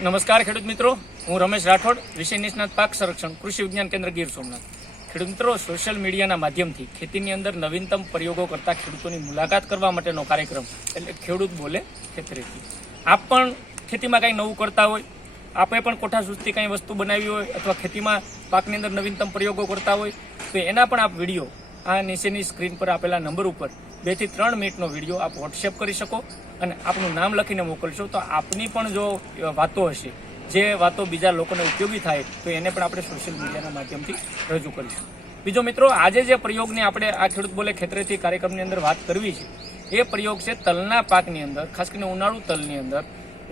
નમસ્કાર ખેડૂત મિત્રો, હું રમેશ રાઠોડ, વિષય નિષ્ણાત પાક સંરક્ષણ, કૃષિ વિજ્ઞાન કેન્દ્ર ગીર સોમનાથ. ખેડૂત મિત્રો, સોશિયલ મીડિયાના માધ્યમથી ખેતીની અંદર નવીનતમ પ્રયોગો કરતા ખેડૂતોની મુલાકાત કરવા માટેનો કાર્યક્રમ એટલે ખેડૂત બોલે ખેતરેથી. આપ પણ ખેતીમાં કંઈ નવું કરતા હોય, આપણે પણ કોઠા સૂઝથી કંઈ વસ્તુ બનાવી હોય અથવા ખેતીમાં પાકની અંદર નવીનતમ પ્રયોગો કરતા હોય તો એના પણ આપ વિડીયો આ નીચેની સ્ક્રીન પર આપેલા નંબર ઉપર 2 થી 3 મિનિટનો વિડીયો આપ વોટ્સએપ કરી શકો અને આપનું નામ લખીને મોકલશો તો આપની પણ જો વાતો હશે, જે વાતો બીજા લોકોને ઉપયોગી થાય તો એને પણ આપણે સોશિયલ મીડિયાના માધ્યમથી રજૂ કરીશું. બીજો મિત્રો, આજે જે પ્રયોગની આપણે આ ખેડૂત બોલે ખેતરેથી કાર્યક્રમની અંદર વાત કરવી છે એ પ્રયોગ છે તલના પાકની અંદર, ખાસ કરીને ઉનાળુ તલની અંદર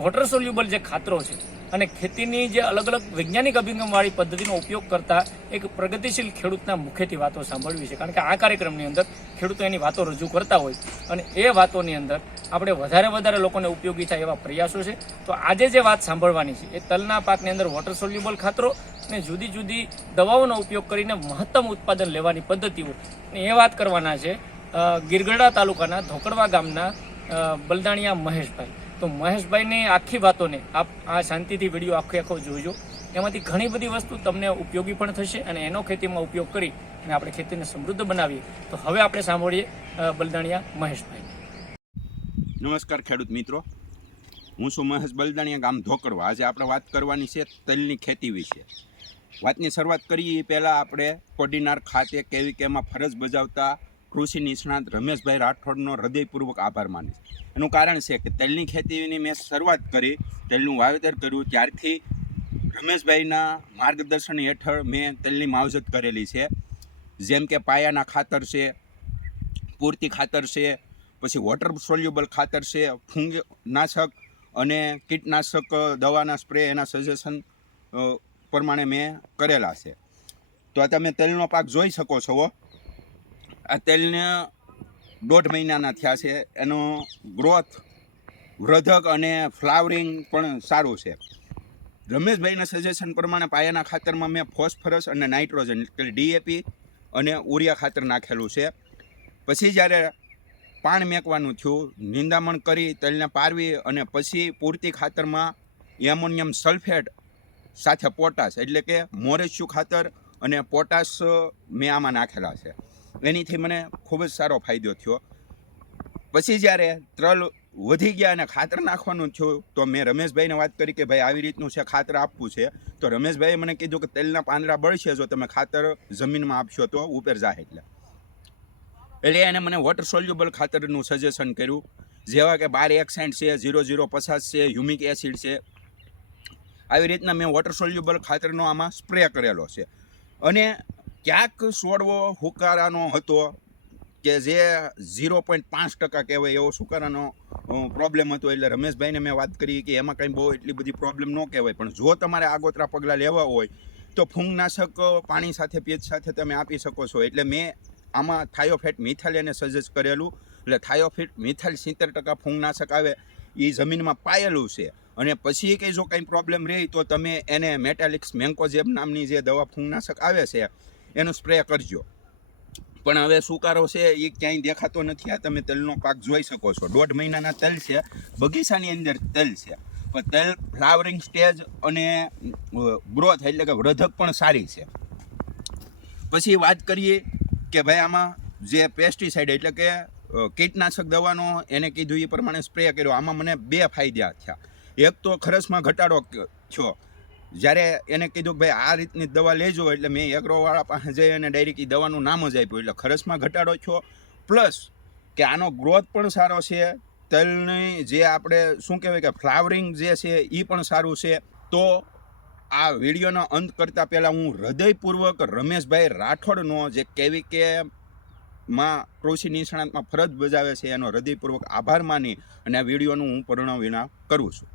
વોટર સોલ્યુબલ જે ખાતરો છે અને ખેતીની જે અલગ અલગ વૈજ્ઞાનિક અભિગમવાળી પદ્ધતિનો ઉપયોગ કરતા એક પ્રગતિશીલ ખેડૂતના મુખેથી વાતો સાંભળવી છે. કારણ કે આ કાર્યક્રમની અંદર ખેડૂતો એની વાતો રજૂ કરતા હોય અને એ વાતોની અંદર આપણે વધારે લોકોને ઉપયોગી થાય એવા પ્રયાસો છે. તો આજે જે વાત સાંભળવાની છે એ તલના પાકની અંદર વોટર સોલ્યુબલ ખાતરો અને જુદી જુદી દવાઓનો ઉપયોગ કરીને મહત્તમ ઉત્પાદન લેવાની પદ્ધતિઓ એ વાત કરવાના છે ગીરગઢડા તાલુકાના ધોકડવા ગામના બલદાણિયા મહેશભાઈ. તો મહેશભાઈની આખી વાતોને આપ આ શાંતિથી વિડીયો આખો જોજો. એમાંથી ઘણી બધી વસ્તુ તમને ઉપયોગી પણ થશે અને એનો ખેતીમાં ઉપયોગ કરી અને આપણે ખેતીને સમૃદ્ધ બનાવીએ. તો હવે આપણે સાંભળીએ બલદાણિયા મહેશભાઈ. નમસ્કાર ખેડૂત મિત્રો, હું છું મહેશ બલદાણિયા, ગામ ધોકડવા. આજે આપણે વાત કરવાની છે તલની ખેતી વિશે. વાતની શરૂઆત કરીએ પહેલાં આપણે કોડીનાર ખાતે કેવીકેમાં ફરજ બજાવતા કૃષિ નિષ્ણાત રમેશભાઈ રાઠોડનો હૃદયપૂર્વક આભાર માનીશ. એનું કારણ છે કે તલની ખેતીની મેં શરૂઆત કરી, તલનું વાવેતર કર્યું ત્યારથી રમેશભાઈના માર્ગદર્શન હેઠળ મેં તલની માવજત કરેલી છે. જેમ કે પાયાના ખાતર છે, પૂરતી ખાતર છે, પછી વોટર સોલ્યુબલ ખાતર છે, ફૂંગનાશક અને કીટનાશક દવાના સ્પ્રે એના સજેશન પ્રમાણે મેં કરેલા છે. તો આ તમે તલનો પાક જોઈ શકો છો. આ તલને 1.5 મહિનાના થયા છે. એનો ગ્રોથ, વૃદ્ધક અને ફ્લાવરિંગ પણ સારું છે. રમેશભાઈના સજેશન પ્રમાણે પાયાના ખાતરમાં મેં ફોસ્ફરસ અને નાઇટ્રોજન એટલે DAP અને ઉરિયા ખાતર નાખેલું છે. પછી જ્યારે પાણ મેકવાનું થયું, નિંદામણ કરી તલને પારવી અને પછી પૂરતી ખાતરમાં એમોનિયમ સલ્ફેટ સાથે પોટાશ એટલે કે મોરેસ્યુ ખાતર અને પોટાશ મેં આમાં નાખેલા છે. એનીથી મને ખૂબ જ સારો ફાયદો થયો. પછી જ્યારે તલ વધી ગયા અને ખાતર નાખવાનું થયું તો મેં રમેશભાઈને વાત કરી કે ભાઈ આવી રીતનું છે, ખાતર આપવું છે. તો રમેશભાઈએ મને કીધું કે તલના પાંદડા બળશે જો તમે ખાતર જમીનમાં આપશો તો ઉપર જાય. એટલે એને મને વોટર સોલ્યુબલ ખાતરનું સજેશન કર્યું, જેવા કે 12% છે, 0050 છે, હ્યુમિક એસિડ છે. આવી રીતના મેં વોટર સોલ્યુબલ ખાતરનો આમાં સ્પ્રે કરેલો છે. અને ક્યાંક છોડવો હુકારાનો હતો કે જે 0.5% કહેવાય એવો સુકારાનો પ્રોબ્લેમ હતો. એટલે રમેશભાઈને મેં વાત કરી કે એમાં કંઈ બહુ એટલી બધી પ્રોબ્લેમ ન કહેવાય, પણ જો તમારે આગોતરા પગલાં લેવા હોય તો ફૂંગનાશક પાણી સાથે પીએચ સાથે તમે આપી શકો છો. એટલે મેં આમાં થાયોફેટ મિથાઇલ એને સજેસ્ટ કરેલું. એટલે થાયોફેટ મિથાઇલ 70% ફૂંગનાશક આવે એ જમીનમાં પાયેલું છે. અને પછી કંઈ જો કંઈ પ્રોબ્લેમ રહે તો તમે એને મેટાલિક્સ મેન્કોઝેબ નામની જે દવા ફૂંગનાશક આવે છે એનો સ્પ્રે કરજો. પણ હવે સુકારો છે એ ક્યાંય દેખાતો નથી. આ તમે તલનો પાક જોઈ શકો છો. 1.5 મહિનાના તલ છે, બગીચાની અંદર તલ છે, પણ તલ ફ્લાવરિંગ સ્ટેજ અને ગ્રોથ એટલે કે વૃદ્ધક પણ સારી છે. પછી વાત કરીએ કે ભાઈ આમાં જે પેસ્ટિસાઇડ એટલે કે કીટનાશક દવાનો એને કીધું એ પ્રમાણે સ્પ્રે કર્યો. આમાં મને 2 ફાયદા થયા. એક તો ખર્ચમાં ઘટાડો થયો. જ્યારે એને કીધું કે ભાઈ આ રીતની દવા લેજો એટલે મેં એગ્રોવાળા પાસે જઈ અને ડાયરેક્ટ એ દવાનું નામ જ આપ્યું. એટલે ખર્ચમાં ઘટાડો થયો, પ્લસ કે આનો ગ્રોથ પણ સારો છે. તલની જે આપણે શું કહેવાય કે ફ્લાવરિંગ જે છે એ પણ સારું છે. તો આ વિડીયોનો અંત કરતાં પહેલાં હું હૃદયપૂર્વક રમેશભાઈ રાઠોડનો જે કેવીકેમાં કૃષિ નિષ્ણાતમાં ફરજ બજાવે છે એનો હૃદયપૂર્વક આભાર માની અને આ વિડીયોનું હું પૂર્ણ વિરામ કરું છું.